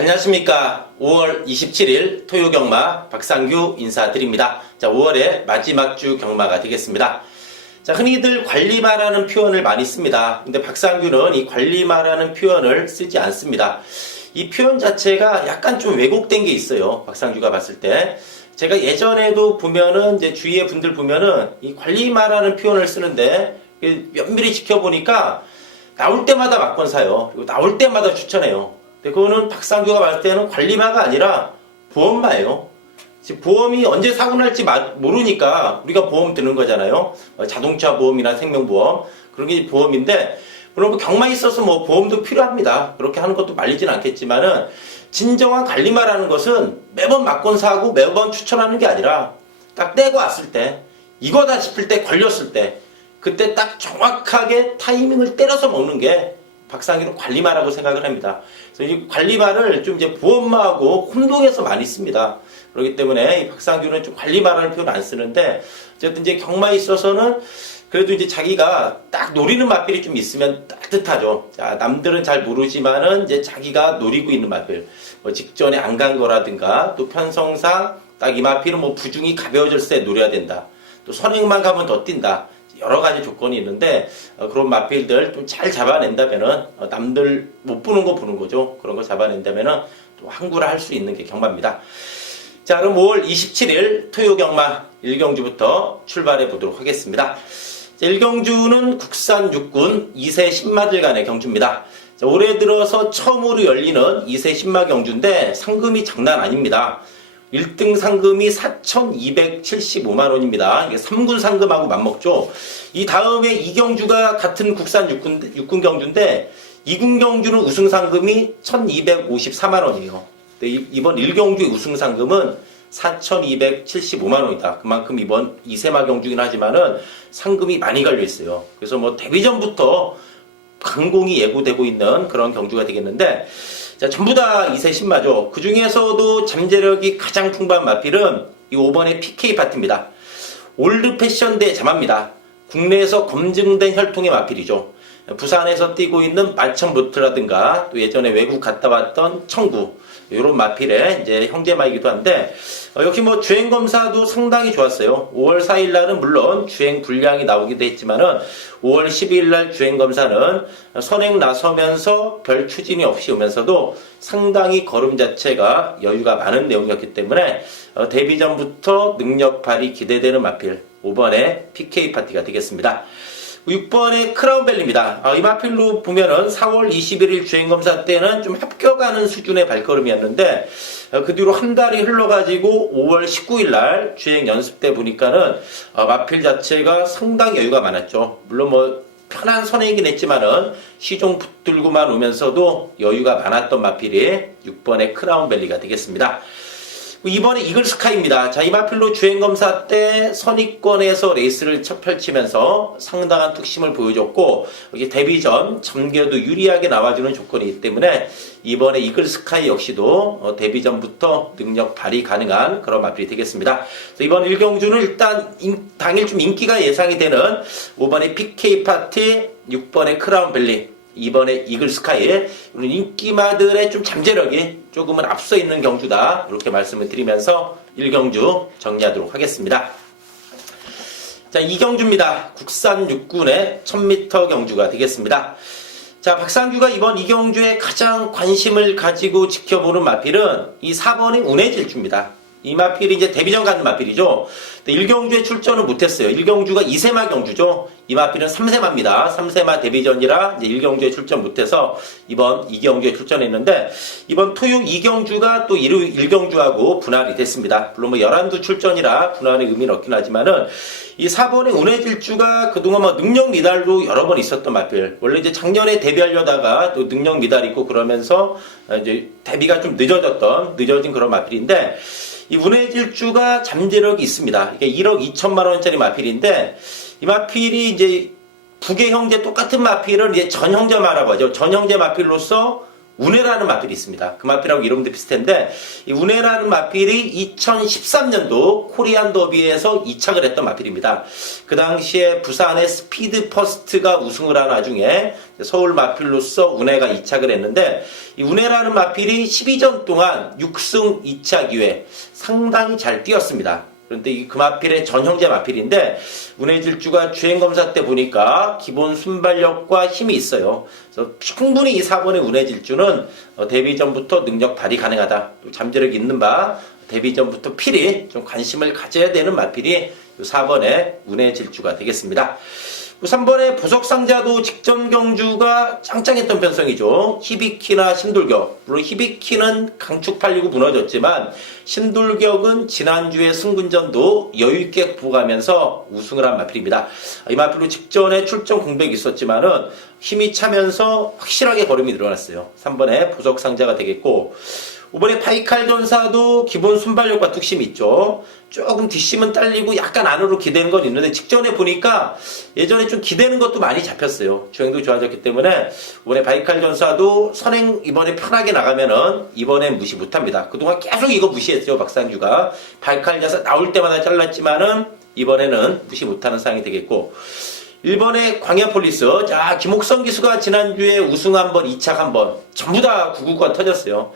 안녕하십니까. 5월 27일 토요 경마 박상규 인사드립니다. 자, 5월의 마지막 주 경마가 되겠습니다. 자, 흔히들 관리마라는 표현을 많이 씁니다. 근데 박상규는 이 관리마라는 표현을 쓰지 않습니다. 이 표현 자체가 약간 좀 왜곡된 게 있어요. 박상규가 봤을 때. 제가 예전에도 보면은 이제 주위의 분들 보면은 이 관리마라는 표현을 쓰는데 면밀히 지켜보니까 나올 때마다 막건 사요. 그리고 나올 때마다 추천해요. 근데 그거는 박상규가 봤을 때는 관리마가 아니라 보험마예요. 지금 보험이 언제 사고 날지 모르니까 우리가 보험 드는 거잖아요. 자동차 보험이나 생명보험 그런 게 보험인데, 물론 경마에 있어서 뭐 보험도 필요합니다. 그렇게 하는 것도 말리진 않겠지만은 진정한 관리마라는 것은 매번 막건 사고 매번 추천하는 게 아니라 딱 떼고 왔을 때 이거다 싶을 때 걸렸을 때 그때 딱 정확하게 타이밍을 때려서 먹는 게 박상규는 관리마라고 생각을 합니다. 그래서 이 관리마를 좀 이제 보험마하고 혼동해서 많이 씁니다. 그렇기 때문에 이 박상규는 좀 관리마라는 표현 안 쓰는데, 어쨌든 이제 경마에 있어서는 그래도 이제 자기가 딱 노리는 마필이 좀 있으면 따뜻하죠. 자, 남들은 잘 모르지만은 이제 자기가 노리고 있는 마필, 뭐 직전에 안 간 거라든가, 또 편성상 딱 이 마필은 뭐 부중이 가벼워질 때 노려야 된다. 또 선행만 가면 더 뛴다. 여러 가지 조건이 있는데 그런 마필들 좀 잘 잡아낸다면은 남들 못 보는 거 보는 거죠. 그런 거 잡아낸다면은 또 항구를 할 수 있는 게 경마입니다. 자, 그럼 5월 27일 토요 경마 1경주부터 출발해 보도록 하겠습니다. 자, 1경주는 국산 육군 2세 10마들 간의 경주입니다. 자, 올해 들어서 처음으로 열리는 2세 10마 경주인데 상금이 장난 아닙니다. 1등 상금이 4,275만원입니다. 이게 3군 상금하고 맞먹죠. 이 다음에 2경주가 같은 국산 육군 경주인데 2군 경주는 우승 상금이 1,254만원이에요. 이번 1경주의 우승 상금은 4,275만원이다. 그만큼 이번 2세마 경주긴 하지만은 상금이 많이 갈려 있어요. 그래서 뭐 데뷔전부터 강공이 예고되고 있는 그런 경주가 되겠는데, 자, 전부 다 2세 10마죠. 그 중에서도 잠재력이 가장 풍부한 마필은 이 5번의 PK 파트입니다. 올드 패션대 자마입니다. 국내에서 검증된 혈통의 마필이죠. 부산에서 뛰고 있는 말천부트라든가 또 예전에 외국 갔다 왔던 청구, 이런 마필의 이제 형제마이기도 한데, 역시 뭐 주행 검사도 상당히 좋았어요. 5월 4일 날은 물론 주행 불량이 나오기도 했지만은 5월 12일 날 주행 검사는 선행 나서면서 별 추진이 없이 오면서도 상당히 걸음 자체가 여유가 많은 내용이었기 때문에 데뷔전부터 능력 발휘 기대되는 마필 5번의 PK 파티가 되겠습니다. 6번의 크라운밸리입니다. 이 마필로 보면은 4월 21일 주행검사 때는 좀 합격하는 수준의 발걸음이었는데, 그 뒤로 한 달이 흘러가지고 5월 19일 날 주행 연습 때 보니까는 마필 자체가 상당히 여유가 많았죠. 물론 뭐 편한 선행이긴 했지만은 시종 붙들고만 오면서도 여유가 많았던 마필이 6번의 크라운밸리가 되겠습니다. 이번에 이글스카이입니다. 자, 이 마필로 주행검사 때 선입권에서 레이스를 펼치면서 상당한 뚝심을 보여줬고, 여기 데뷔전 점개도 유리하게 나와주는 조건이기 때문에 이번에 이글스카이 역시도 데뷔전부터 능력 발휘 가능한 그런 마필이 되겠습니다. 이번 1경주는 일단 당일 좀 인기가 예상이 되는 5번의 PK 파티, 6번의 크라운밸리, 2번에 이글스카이, 인기마들의 좀 잠재력이 조금은 앞서 있는 경주다, 이렇게 말씀을 드리면서 1경주 정리하도록 하겠습니다. 자, 2경주입니다. 국산 육군의 1000m 경주가 되겠습니다. 자, 박상규가 이번 2경주에 가장 관심을 가지고 지켜보는 마필은 이 4번의 운해질주입니다. 이 마필이 이제 데뷔전 가는 마필이죠. 1경주에 출전을 못했어요. 1경주가 2세마 경주죠. 이 마필은 3세마입니다. 3세마 데뷔전이라 이제 1경주에 출전 못해서 이번 2경주에 출전했는데, 이번 토요 2경주가 또 1경주하고 분할이 됐습니다. 물론 뭐 11두 출전이라 분할의 의미는 없긴 하지만은 이 4번의 운해질주가 그동안 뭐 능력 미달도 여러 번 있었던 마필. 원래 이제 작년에 데뷔하려다가 또 능력 미달 있고 그러면서 이제 데뷔가 좀 늦어진 그런 마필인데, 이 운해질주가 잠재력이 있습니다. 이게 1억 2천만 원짜리 마필인데, 이 마필이 이제 북의 형제 똑같은 마필을 이제 전형제마라고 하죠. 전형제 마필로서 운해라는 마필이 있습니다. 그 마필하고 이름도 비슷한데 이 운해라는 마필이 2013년도 코리안 더비에서 2착을 했던 마필입니다. 그 당시에 부산의 스피드 퍼스트가 우승을 한 와중에 서울 마필로서 운해가 2착을 했는데 이 운해라는 마필이 12전 동안 6승 2차 기회 상당히 잘 뛰었습니다. 그런데 그 마필의 전형제 마필인데 운해질주가 주행검사 때 보니까 기본 순발력과 힘이 있어요. 그래서 충분히 이 4번의 운해질주는 데뷔 전부터 능력 발휘 가능하다. 또 잠재력이 있는 바 데뷔 전부터 필히 좀 관심을 가져야 되는 마필이 4번의 운해질주가 되겠습니다. 3번의 보석상자도 직전 경주가 짱짱했던 편성이죠. 히비키나 신돌격. 물론 히비키는 강축 팔리고 무너졌지만 신돌격은 지난주에 승군전도 여유있게 구가면서 우승을 한 마필입니다. 이 마필로 직전에 출전 공백이 있었지만은 힘이 차면서 확실하게 걸음이 늘어났어요. 3번의 보석상자가 되겠고 5번에 파이칼 전사도 기본 순발력과 뚝심이 있죠. 조금 뒷심은 딸리고 약간 안으로 기대는 건 있는데 직전에 보니까 예전에 좀 기대는 것도 많이 잡혔어요. 주행도 좋아졌기 때문에 5번에 파이칼 전사도 선행 이번에 편하게 나가면은 이번엔 무시 못합니다. 그동안 계속 이거 무시했죠. 박상규가. 파이칼 전사 나올 때마다 잘랐지만은 이번에는 무시 못하는 상황이 되겠고 1번의 광야폴리스. 자, 김옥성 기수가 지난주에 우승 한번 2착 한번 전부 다 999가 터졌어요.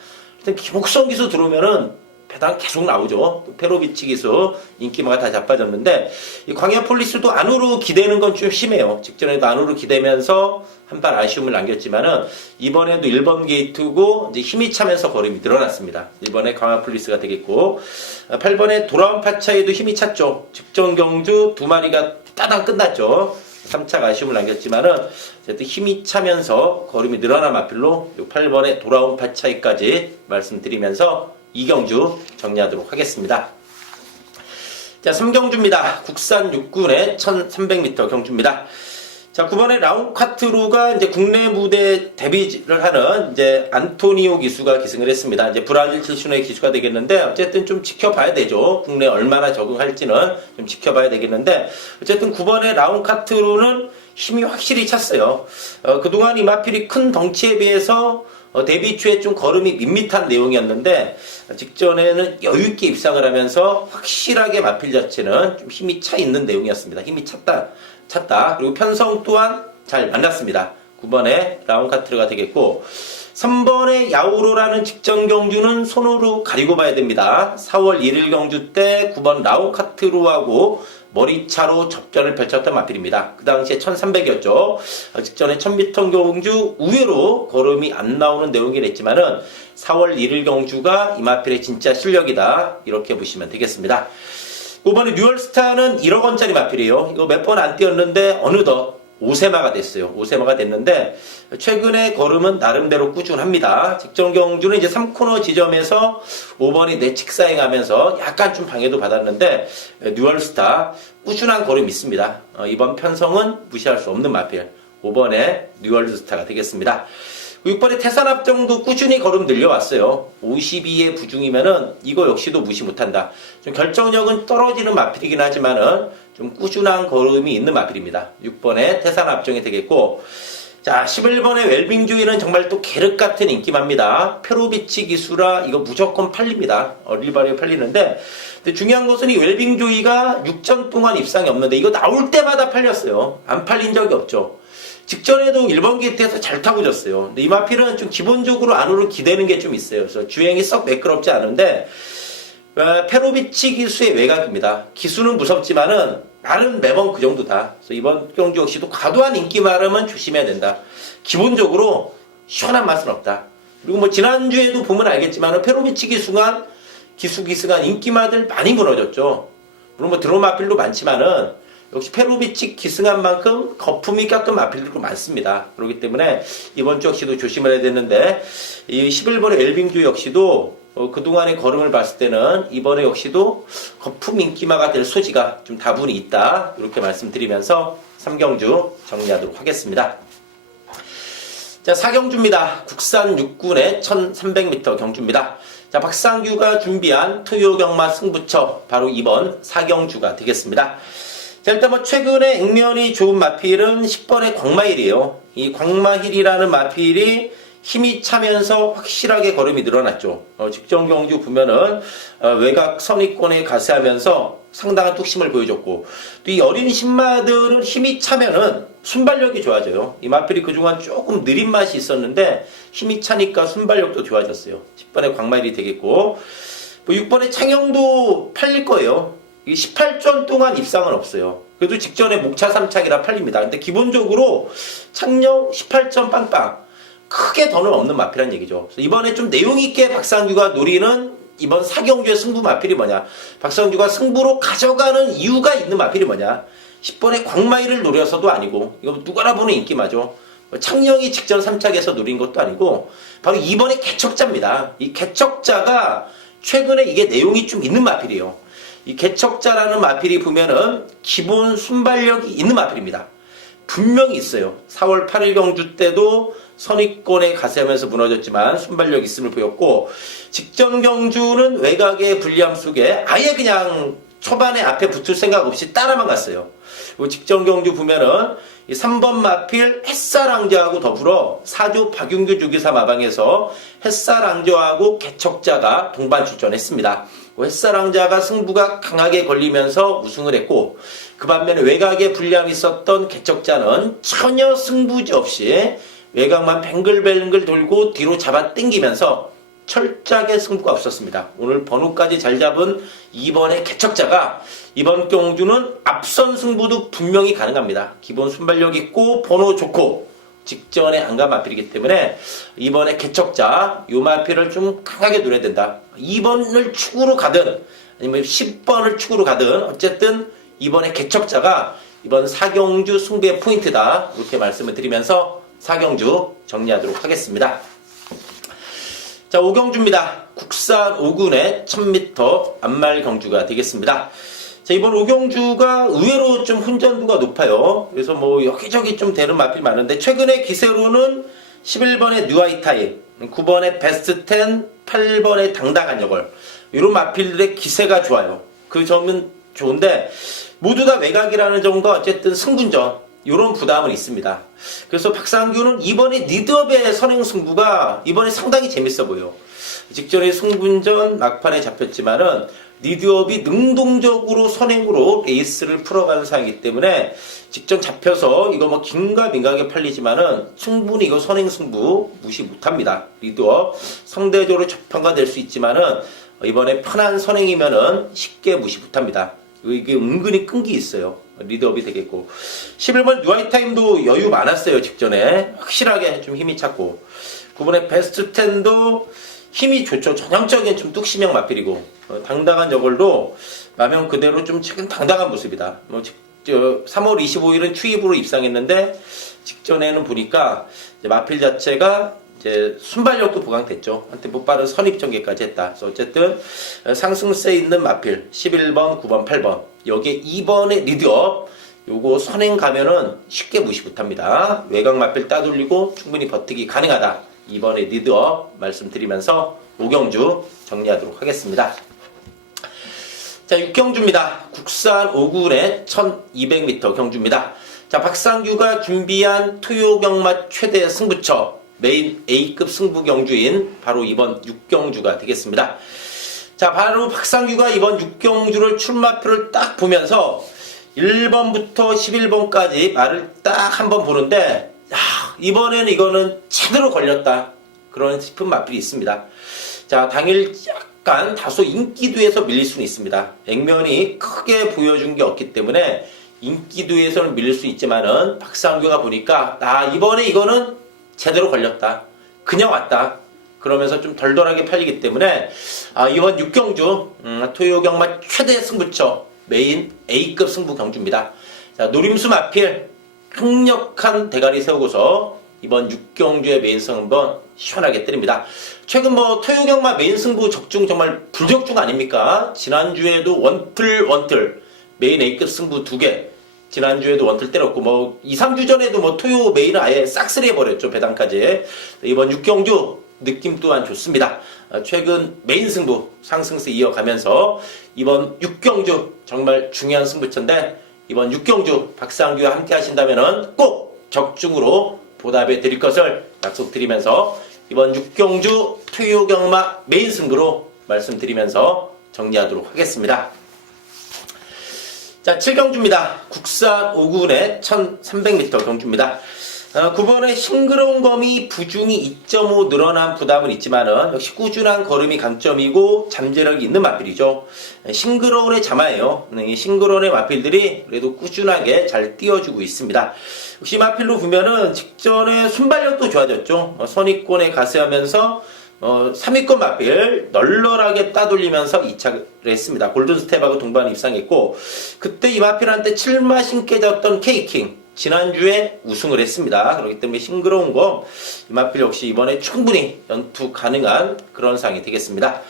김옥성 기수 들어오면은 배당 계속 나오죠. 페로비치 기수 인기마가 다 자빠졌는데 이 광야폴리스도 안으로 기대는 건 좀 심해요. 직전에도 안으로 기대면서 한 발 아쉬움을 남겼지만은 이번에도 1번 게이트고 이제 힘이 차면서 걸음이 늘어났습니다. 1번에 광야폴리스가 되겠고 8번에 돌아온 파차에도 힘이 찼죠. 직전 경주 두 마리가 따당 끝났죠. 3착 아쉬움을 남겼지만은 어쨌든 힘이 차면서 걸음이 늘어난 마필로 8번에 돌아온 파차이까지 말씀드리면서 이경주 정리하도록 하겠습니다. 자, 3경주입니다. 국산 6군의 1300m 경주입니다. 자, 9번에 라운카트루가 이제 국내 무대 데뷔를 하는 이제 안토니오 기수가 기승을 했습니다. 이제 브라질 출신의 기수가 되겠는데 어쨌든 좀 지켜봐야 되죠. 국내 얼마나 적응할지는 좀 지켜봐야 되겠는데 어쨌든 9번에 라운카트루는 힘이 확실히 찼어요. 그동안 이 마필이 큰 덩치에 비해서 데뷔 초에 좀 걸음이 밋밋한 내용이었는데 직전에는 여유있게 입상을 하면서 확실하게 마필 자체는 좀 힘이 차 있는 내용이었습니다. 힘이 찼다. 그리고 편성 또한 잘 만났습니다. 9번에 라운카트르가 되겠고 3번의 야우로라는 직전 경주는 손으로 가리고 봐야 됩니다. 4월 1일 경주 때 9번 라운카트루하고 머리차로 접전을 펼쳤던 마필입니다. 그 당시에 1300이었죠. 직전에 1000m 경주 우회로 걸음이 안 나오는 내용이긴 했지만은 4월 1일 경주가 이 마필의 진짜 실력이다. 이렇게 보시면 되겠습니다. 5번에 뉴얼스타는 1억 원짜리 마필이에요. 이거 몇 번 안 뛰었는데 어느덧 5세마가 됐어요. 5세마가 됐는데 최근에 걸음은 나름대로 꾸준합니다. 직전 경주는 이제 3코너 지점에서 5번이 내칙 사행하면서 약간 좀 방해도 받았는데 뉴얼스타 꾸준한 걸음이 있습니다. 이번 편성은 무시할 수 없는 마필 5번에 뉴얼스타가 되겠습니다. 6번에 태산합정도 꾸준히 걸음 늘려왔어요. 52의 부중이면은 이거 역시도 무시 못한다. 좀 결정력은 떨어지는 마필이긴 하지만은 좀 꾸준한 걸음이 있는 마필입니다. 6번에 태산합정이 되겠고 자 11번의 웰빙주의는 정말 또 계륵 같은 인기마입니다. 페로비치 기수라 이거 무조건 팔립니다. 어릴바리에 팔리는데 근데 중요한 것은 이 웰빙주의가 6전 동안 입상이 없는데 이거 나올 때마다 팔렸어요. 안 팔린 적이 없죠. 직전에도 1번 게이트에서 잘 타고 졌어요. 근데 이 마필은 좀 기본적으로 안으로 기대는 게 좀 있어요. 그래서 주행이 썩 매끄럽지 않은데 페로비치 기수의 외곽입니다. 기수는 무섭지만은 말은 매번 그 정도다. 그래서 이번 경주 역시도 과도한 인기 말음은 조심해야 된다. 기본적으로 시원한 맛은 없다. 그리고 뭐 지난주에도 보면 알겠지만은 페로비치 기수가 인기마들 많이 무너졌죠. 물론 뭐 드로마필도 많지만은 역시 페로비치 기승한 만큼 거품이 깎은 마필들도 많습니다. 그렇기 때문에 이번 주 역시도 조심을 해야 되는데 이 11번의 엘빙주 역시도 그동안의 걸음을 봤을 때는 이번에 역시도 거품 인기마가 될 소지가 좀 다분히 있다. 이렇게 말씀드리면서 3경주 정리하도록 하겠습니다. 자, 4경주입니다. 국산 6군의 1300m 경주입니다. 자, 박상규가 준비한 토요경마 승부처 바로 이번 4경주가 되겠습니다. 자, 일단 뭐 최근에 액면이 좋은 마필은 10번의 광마힐이에요. 이 광마힐이라는 마필이 힘이 차면서 확실하게 걸음이 늘어났죠. 직전 경주 보면은 외곽 선위권에 가세하면서 상당한 뚝심을 보여줬고, 또 이 어린 신마들은 힘이 차면은 순발력이 좋아져요. 이 마필이 그동안 조금 느린 맛이 있었는데 힘이 차니까 순발력도 좋아졌어요. 10번에 광마일이 되겠고, 뭐 6번에 창영도 팔릴 거예요. 18전 동안 입상은 없어요. 그래도 직전에 목차 3착이라 팔립니다. 근데 기본적으로 창녕 18전 빵빵, 크게 더는 없는 마필이란 얘기죠. 이번에 좀 내용 있게 박상규가 노리는 이번 4경주의 승부 마필이 뭐냐, 박상규가 승부로 가져가는 이유가 있는 마필이 뭐냐, 10번의 광마일을 노려서도 아니고, 이거 누구나 보는 인기마죠. 창녕이 직전 3착에서 노린 것도 아니고, 바로 2번의 개척자입니다. 이 개척자가 최근에 이게 내용이 좀 있는 마필이에요. 이 개척자라는 마필이 보면은 기본 순발력이 있는 마필입니다. 분명히 있어요. 4월 8일 경주 때도 선위권에 가세하면서 무너졌지만 순발력 있음을 보였고, 직전 경주는 외곽의 불리함 속에 아예 그냥 초반에 앞에 붙을 생각 없이 따라만 갔어요. 직전 경주 보면은 이 3번 마필 햇살왕자하고 더불어 4조 박윤규 주기사 마방에서 햇살왕자하고 개척자가 동반 출전했습니다. 햇살왕자가 승부가 강하게 걸리면서 우승을 했고, 그 반면에 외곽에 불리함이 있었던 개척자는 전혀 승부지 없이 외곽만 뱅글뱅글 돌고 뒤로 잡아 당기면서 철저하게 승부가 없었습니다. 오늘 번호까지 잘 잡은 2번의 개척자가 이번 경주는 앞선 승부도 분명히 가능합니다. 기본 순발력 있고 번호 좋고 직전에 안간 마필이기 때문에 이번에 개척자 요 마필을 좀 강하게 노려야 된다. 2번을 축으로 가든 아니면 10번을 축으로 가든 어쨌든 이번에 개척자가 이번 4경주 승부의 포인트다. 이렇게 말씀을 드리면서 4경주 정리하도록 하겠습니다. 자, 5경주입니다. 국산 5군의 1000m 앞말 경주가 되겠습니다. 자, 이번 5경주가 의외로 좀 훈전도가 높아요. 그래서 뭐 여기저기 좀 되는 마필이 많은데, 최근에 기세로는 11번의 뉴아이타임, 9번의 베스트 10, 8번의 당당한 여걸, 이런 마필들의 기세가 좋아요. 그 점은 좋은데 모두 다 외곽이라는 점과 어쨌든 승분전, 이런 부담은 있습니다. 그래서 박상규는 이번에 리드업의 선행 승부가 이번에 상당히 재밌어 보여. 직전에 승분전 막판에 잡혔지만은 리드업이 능동적으로 선행으로 레이스를 풀어가는 상이기 때문에 직전 잡혀서 이거 뭐 긴가민가하게 팔리지만은 충분히 이거 선행 승부 무시 못합니다. 리드업 상대적으로 접판가 될 수 있지만은 이번에 편한 선행이면은 쉽게 무시 못합니다. 이게 은근히 끈기 있어요. 리드업이 되겠고, 11번 뉴아이타임도 여유 많았어요. 직전에 확실하게 좀 힘이 찼고, 9번의 베스트 10도 힘이 좋죠. 전형적인 좀 뚝심형 마필이고, 당당한 저걸도 마명 그대로 좀 최근 당당한 모습이다. 3월 25일은 추입으로 입상했는데 직전에는 보니까 이제 마필 자체가 이제 순발력도 보강됐죠. 한때 못 빠른 선입 전개까지 했다. 그래서 어쨌든 상승세 있는 마필 11번, 9번, 8번, 여기에 2번의 리드업, 요거 선행 가면은 쉽게 무시 못합니다. 외곽 마필 따돌리고 충분히 버티기 가능하다. 2번의 리드업 말씀드리면서 5경주 정리하도록 하겠습니다. 자, 6경주입니다. 국산 5군의 1200m 경주입니다. 자, 박상규가 준비한 토요경마 최대 승부처 메인 A급 승부 경주인 바로 이번 6경주가 되겠습니다. 자, 바로 박상규가 이번 6경주를 출마표를 딱 보면서 1번부터 11번까지 말을 딱 한번 보는데, 야, 이번에는 이거는 제대로 걸렸다. 그런 싶은 마필이 있습니다. 자, 당일 약간 다소 인기도에서 밀릴 수는 있습니다. 액면이 크게 보여준 게 없기 때문에 인기도에서는 밀릴 수 있지만은 박상규가 보니까 이번에 이거는 제대로 걸렸다. 그냥 왔다. 그러면서 좀 덜덜하게 팔리기 때문에 이번 6경주 토요경마 최대 승부처 메인 A급 승부 경주입니다. 자, 노림수 마필 강력한 대가리 세우고서 이번 6경주의 메인 승부 한번 시원하게 때립니다. 최근 뭐 토요경마 메인 승부 적중 정말 불적중 아닙니까? 지난주에도 원틀 메인 A급 승부 2개, 지난주에도 원틀 때렸고, 뭐 2, 3주 전에도 뭐 토요 메인을 아예 싹쓸이 해버렸죠. 배당까지. 이번 6경주 느낌 또한 좋습니다. 최근 메인 승부 상승세 이어가면서 이번 6경주 정말 중요한 승부처인데, 이번 6경주 박상규와 함께 하신다면은 꼭 적중으로 보답해 드릴 것을 약속드리면서 이번 6경주 토요경마 메인 승부로 말씀드리면서 정리하도록 하겠습니다. 자, 7경주입니다. 국산 5군의 1300m 경주입니다. 9번에 싱그러운 검이 부중이 2.5 늘어난 부담은 있지만은 역시 꾸준한 걸음이 강점이고 잠재력이 있는 마필이죠. 싱그러운의 자마예요. 싱그러운의 마필들이 그래도 꾸준하게 잘 띄워주고 있습니다. 역시 마필로 보면은 직전에 순발력도 좋아졌죠. 선위권에 가세하면서 3위권 마필 널널하게 따돌리면서 2차를 했습니다. 골든스텝하고 동반 입상했고, 그때 이 마필한테 7마신 깨졌던 K킹 지난주에 우승을 했습니다. 그렇기 때문에 싱그러운 거 이 마필 역시 이번에 충분히 연투 가능한 그런 상황이 되겠습니다.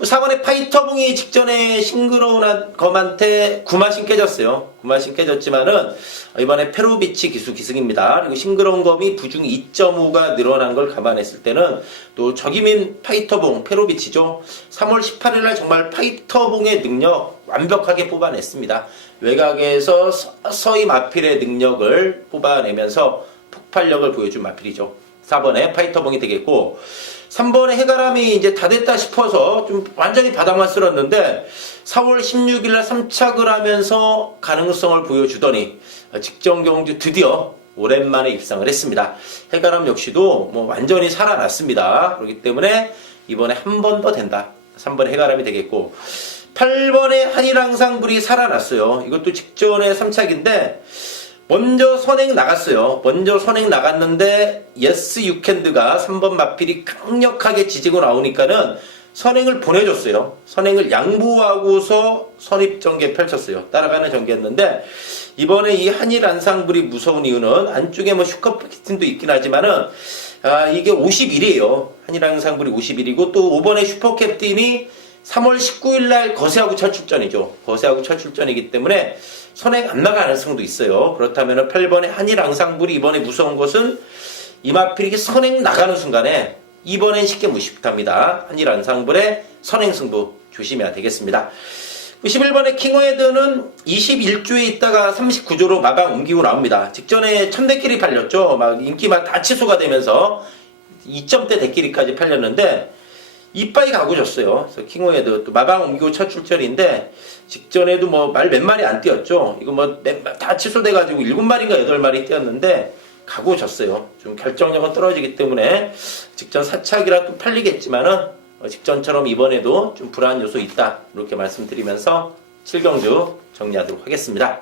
4번에 파이터봉이 직전에 싱그러운 검한테 9마신 깨졌어요. 9마신 깨졌지만은 이번에 페로비치 기수 기승입니다. 그리고 싱그러운 검이 부중 2.5가 늘어난 걸 감안했을 때는 또 적임인 파이터봉 페로비치죠. 3월 18일날 정말 파이터봉의 능력 완벽하게 뽑아냈습니다. 외곽에서 서서히 마필의 능력을 뽑아내면서 폭발력을 보여준 마필이죠. 4번에 파이터봉이 되겠고, 3번에 해가람이 이제 다 됐다 싶어서 좀 완전히 바닥만 쓸었는데 4월 16일날 3착을 하면서 가능성을 보여주더니 직전 경주 드디어 오랜만에 입상을 했습니다. 해가람 역시도 뭐 완전히 살아났습니다. 그렇기 때문에 이번에 한 번 더 된다. 3번에 해가람이 되겠고, 8번에 한일항상불이 살아났어요. 이것도 직전에 3착인데 먼저 선행 나갔어요. 먼저 선행 나갔는데 예스 유캔드가 3번 마필이 강력하게 지지고 나오니까는 선행을 보내줬어요. 선행을 양보하고서 선입전개 펼쳤어요. 따라가는 전개였는데, 이번에 이 한일항상불이 무서운 이유는 안쪽에 뭐 슈퍼캡틴도 있긴 하지만은 이게 51이에요. 한일항상불이 51이고 또 5번에 슈퍼캡틴이 3월 19일날 거세하고 첫 출전이죠. 거세하고 첫 출전이기 때문에 선행 안 나갈 가능성도 있어요. 그렇다면 8번의 한일항상불이 이번에 무서운 것은 이 마필이 선행 나가는 순간에 이번엔 쉽게 무식합니다. 한일항상불의 선행 승부 조심해야 되겠습니다. 11번의 킹어헤드는 21조에 있다가 39조로 마방 옮기고 나옵니다. 직전에 1000대끼리 팔렸죠. 막 인기 막 다 취소가 되면서 2점대 대끼리까지 팔렸는데 이빠이 가고 졌어요. 그래서 킹어헤드 또 마방 옮기고 첫 출전인데 직전에도 뭐 말 몇 마리 안 뛰었죠. 이거 뭐 다 취소돼가지고 7마리인가 8마리 뛰었는데 가고 졌어요. 좀 결정력은 떨어지기 때문에 직전 사착이라 또 팔리겠지만은 직전처럼 이번에도 좀 불안한 요소 있다. 이렇게 말씀드리면서 7경주 정리하도록 하겠습니다.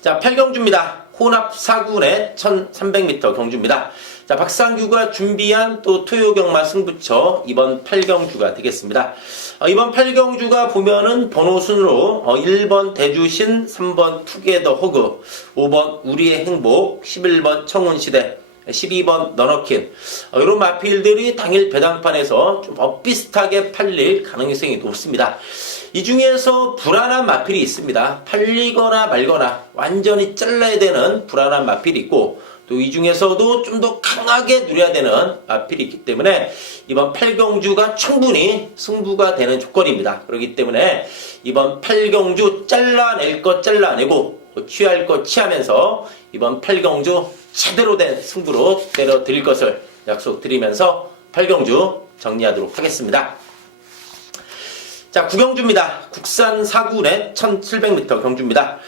자, 8경주입니다. 혼합 4군의 1300m 경주입니다. 자, 박상규가 준비한 또 토요경마 승부처 이번 8경주가 되겠습니다. 이번 8경주가 보면은 번호 순으로 1번 대주신, 3번 투게더 호그, 5번 우리의 행복, 11번 청운시대, 12번 너너킨, 이런 마필들이 당일 배당판에서 좀 엇비슷하게 팔릴 가능성이 높습니다. 이 중에서 불안한 마필이 있습니다. 팔리거나 말거나 완전히 잘라야 되는 불안한 마필이 있고, 또 이 중에서도 좀 더 강하게 누려야 되는 마필이 있기 때문에 이번 8경주가 충분히 승부가 되는 조건입니다. 그렇기 때문에 이번 8경주 잘라낼 것 잘라내고 취할 것 취하면서 이번 8경주 제대로 된 승부로 때려드릴 것을 약속드리면서 8경주 정리하도록 하겠습니다. 자, 9경주입니다. 국산 4군의 1700m 경주입니다.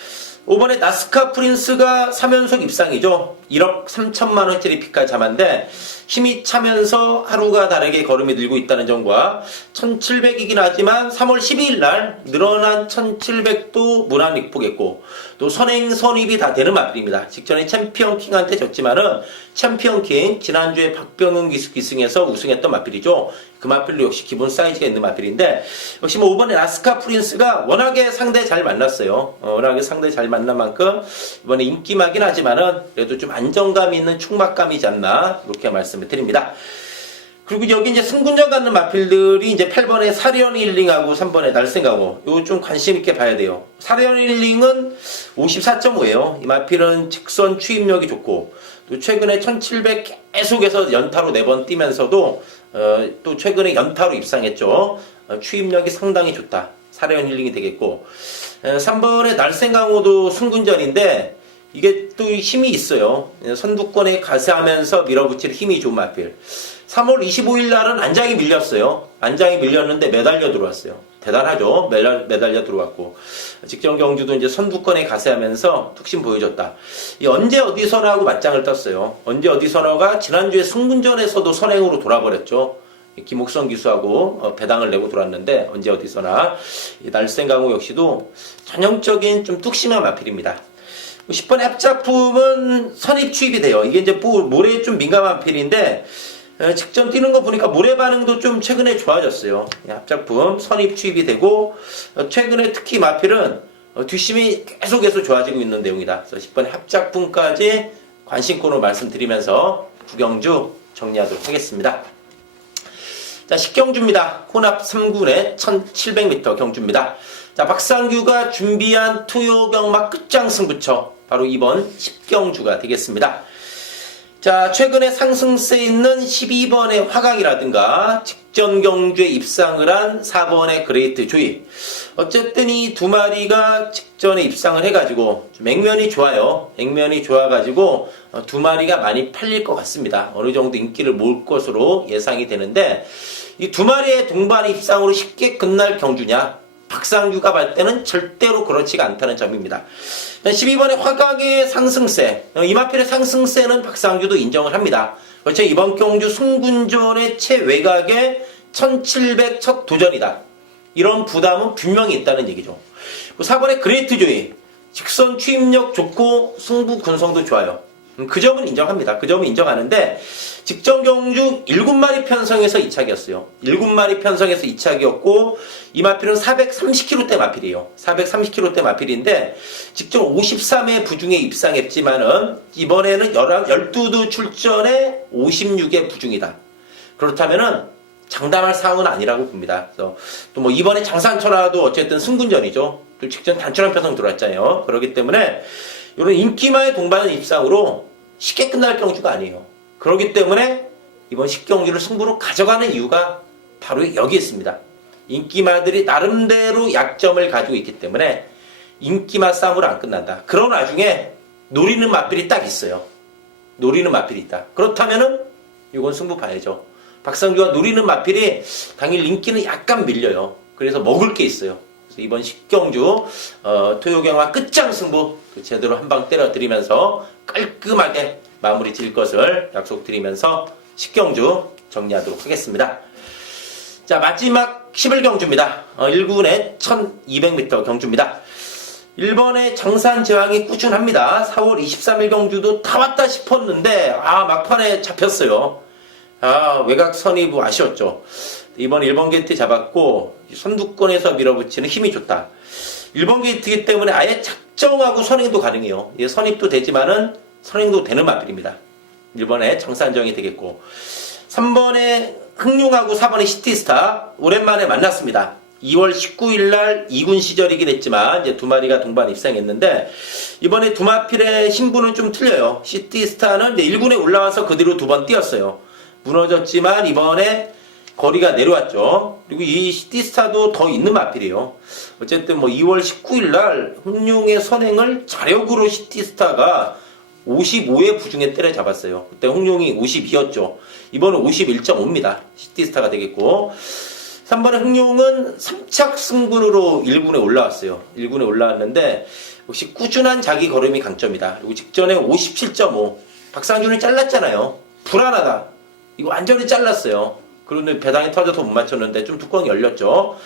5번에 나스카 프린스가 3연속 입상이죠. 1억 3천만 원짜리 피카 자마인데 힘이 차면서 하루가 다르게 걸음이 늘고 있다는 점과 1700이긴 하지만 3월 12일 날 늘어난 1700도 무난 닉포겠고 또 선행 선입이 다 되는 마필입니다. 직전에 챔피언 킹한테 졌지만은 챔피언 킹 지난주에 박병은 기수 기승에서 우승했던 마필이죠. 그 마필도 역시 기본 사이즈가 있는 마필인데 역시 뭐 5번에 나스카 프린스가 워낙에 상대 잘 만났어요. 워낙에 상대 잘 만난 만큼 이번에 인기마긴 하지만은 그래도 좀 안정감 있는 충막감이지 않나 이렇게 말씀을 드립니다. 그리고 여기 이제 승군전 갖는 마필들이 이제 8번에 사련 힐링하고 3번에 날생하고 요거 좀 관심 있게 봐야 돼요. 사련 힐링은 54.5예요. 이 마필은 직선 추입력이 좋고 또 최근에 1700 계속해서 연타로 4번 뛰면서도 또 최근에 연타로 입상했죠. 추입력이 상당히 좋다. 사련 힐링이 되겠고 3번에 날생강호도 승군전인데 이게 또 힘이 있어요. 선두권에 가세하면서 밀어붙일 힘이 좋은 마필. 3월 25일 날은 안장이 밀렸어요. 안장이 밀렸는데 매달려 들어왔어요. 대단하죠. 매달려 들어왔고 직전 경주도 이제 선두권에 가세하면서 툭신 보여줬다. 이 언제 어디서나 하고 맞짱을 떴어요. 언제 어디서나가 지난주에 승분전에서도 선행으로 돌아버렸죠. 김옥선 기수하고 배당을 내고 돌았는데 언제 어디서나 이 날쌘강호 역시도 전형적인 좀 뚝심한 마필입니다. 10번의 합작품은 선입 추입이 돼요. 이게 이제 모래에 좀 민감한 마필인데 직전 뛰는 거 보니까 모래 반응도 좀 최근에 좋아졌어요. 합작품 선입 추입이 되고 최근에 특히 마필은 뒷심이 계속해서 좋아지고 있는 내용이다. 그래서 10번의 합작품까지 관심권으로 말씀드리면서 구경주 정리하도록 하겠습니다. 자, 10경주입니다. 혼합 3군의 1700m 경주입니다. 자, 박상규가 준비한 투요경마 끝장 승부처 바로 이번 10경주가 되겠습니다. 자, 최근에 상승세 있는 12번의 화강이라든가 직전 경주에 입상을 한 4번의 그레이트 조이. 어쨌든 이 두 마리가 직전에 입상을 해가지고 좀 액면이 좋아요. 액면이 좋아가지고 두 마리가 많이 팔릴 것 같습니다. 어느 정도 인기를 모을 것으로 예상이 되는데 이 두 마리의 동반 입상으로 쉽게 끝날 경주냐? 박상규가 볼 때는 절대로 그렇지가 않다는 점입니다. 12번의 화강의 상승세, 이마필의 상승세는 박상규도 인정을 합니다. 그렇죠. 이번 경주 승군전의 최외곽의 1700 첫 도전이다. 이런 부담은 분명히 있다는 얘기죠. 4번의 그레이트 조이, 직선 추임력 좋고 승부 군성도 좋아요. 그 점은 인정합니다. 그 점은 인정하는데 직전 경주 7마리 편성에서 2착이었어요. 7마리 편성에서 2착이었고 이마필은 430kg대 마필이에요. 430kg대 마필인데 직전 53회 부중에 입상했지만은 이번에는 12두 출전에 56의 부중이다. 그렇다면은 장담할 사항은 아니라고 봅니다. 그래서 또 뭐 이번에 장산천하도 어쨌든 승군전이죠. 또 직전 단출한 편성 들어왔잖아요. 그렇기 때문에 이런 인기마의 동반 입상으로 쉽게 끝날 경주가 아니에요. 그렇기 때문에 이번 10경주를 승부로 가져가는 이유가 바로 여기 있습니다. 인기마들이 나름대로 약점을 가지고 있기 때문에 인기마 싸움으로 안 끝난다. 그런 와중에 노리는 마필이 딱 있어요. 노리는 마필이 있다. 그렇다면은 이건 승부 봐야죠. 박상규가 노리는 마필이 당일 인기는 약간 밀려요. 그래서 먹을 게 있어요. 그래서 이번 10경주 토요경화 끝장 승부 제대로 한 방 때려드리면서 깔끔하게 마무리 질 것을 약속드리면서 10경주 정리하도록 하겠습니다. 자, 마지막 11경주입니다. 1군의 1200m 경주입니다. 1번의 장산제왕이 꾸준합니다. 4월 23일 경주도 다 왔다 싶었는데 막판에 잡혔어요. 외곽 선입부 아쉬웠죠. 이번 1번 게이트 잡았고 선두권에서 밀어붙이는 힘이 좋다. 1번 게이트이기 때문에 아예 작정하고 선행도 가능해요. 선입도 되지만은 선행도 되는 마필입니다. 1번에 장산정이 되겠고 3번에 흥룡하고 4번에 시티스타 오랜만에 만났습니다. 2월 19일 날 2군 시절이긴 했지만 이제 두 마리가 동반 입상했는데 이번에 두 마필의 신부는 좀 틀려요. 시티스타는 이제 1군에 올라와서 그 뒤로 두 번 뛰었어요. 무너졌지만 이번에 거리가 내려왔죠. 그리고 이 시티스타도 더 있는 마필이에요. 어쨌든 뭐 2월 19일 날 흥룡의 선행을 자력으로 시티스타가 55의 부중에 때려잡았어요. 그때 흥룡이 52였죠. 이번은 51.5입니다. 시티스타가 되겠고 3번의 흥룡은 3착 승군으로 1군에 올라왔어요. 1군에 올라왔는데 역시 꾸준한 자기 걸음이 강점이다. 그리고 직전에 57.5 박상준이 잘랐잖아요. 불안하다. 이거 완전히 잘랐어요. 그런데 배당이 터져서 못 맞췄는데 좀 뚜껑이 열렸죠.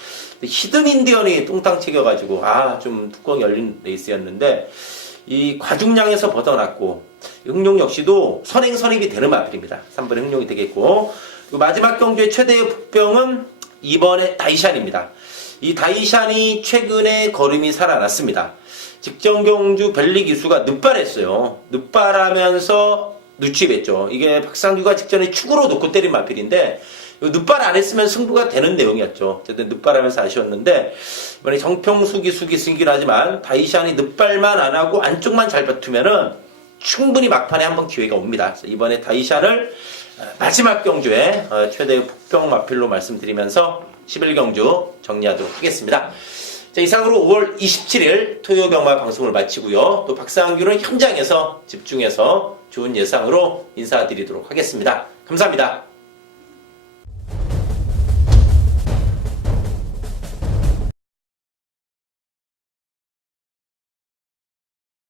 히든 인디언이 뚱땅 챙겨가지고 좀 뚜껑이 열린 레이스였는데 이 과중량에서 벗어났고 흥룡 역시도 선행 선입이 되는 마필입니다. 3번의 흥룡이 되겠고 마지막 경주의 최대의 복병은 2번의 다이샨입니다. 이 다이샨이 최근에 걸음이 살아났습니다. 직전 경주 벨리 기수가 늑발했어요. 늑발하면서 누취했죠. 이게 박상규가 직전에 축으로 놓고 때린 마필인데 늑발 안 했으면 승부가 되는 내용이었죠. 어쨌든 늑발하면서 아쉬웠는데 이번에 정평수 기수기 승기를 하지만 다이샨이 늑발만 안 하고 안쪽만 잘 버티면은 충분히 막판에 한번 기회가 옵니다. 그래서 이번에 다이샨을 마지막 경주에 최대 폭병 마필로 말씀드리면서 11경주 정리하도록 하겠습니다. 자, 이상으로 5월 27일 토요경마 방송을 마치고요. 또 박상규는 현장에서 집중해서 좋은 예상으로 인사드리도록 하겠습니다. 감사합니다.